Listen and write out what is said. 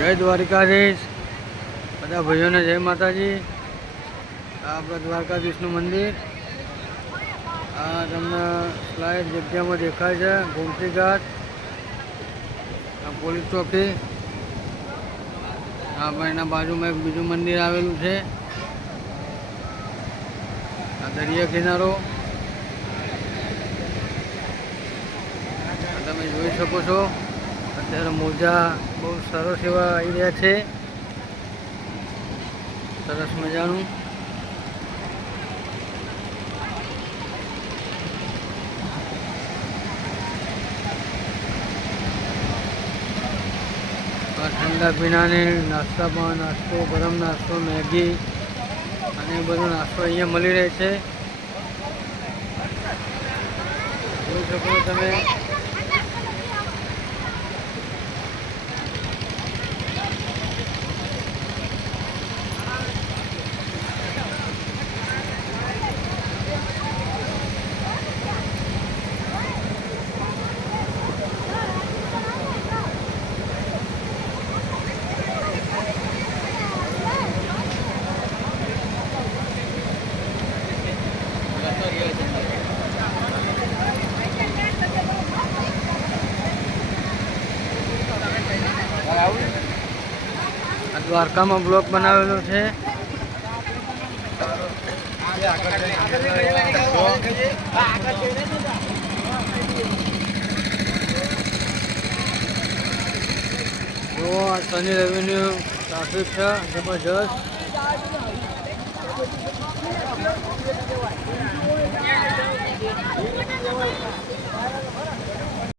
જય દ્વારકાધીશ બધા ભાઈઓને જય માતાજી। આ આપણા દ્વારકાધીશનું મંદિર આ તમને સ્લાઇડ જગ્યામાં દેખાય છે। ગોમતી ઘાટ, આ પોલીસ ચોકી, આ એના બાજુમાં એક બીજું મંદિર આવેલું છે। આ દરિયા કિનારો તમે જોઈ શકો છો। અત્યારે મોજા બહુ સરસ એવા આવી રહ્યા છે, સરસ મજાનું। ઠંડા પીણાની નાસ્તો, ગરમ નાસ્તો, મેગી અને બધો નાસ્તો અહીંયા મળી રહે છે। જોઈ શકો તમે। દ્વારકામાં બ્લોક બનાવેલો છે। જો આ શનિ રવિનું ટ્રાફિક છે જબરજસ્ત।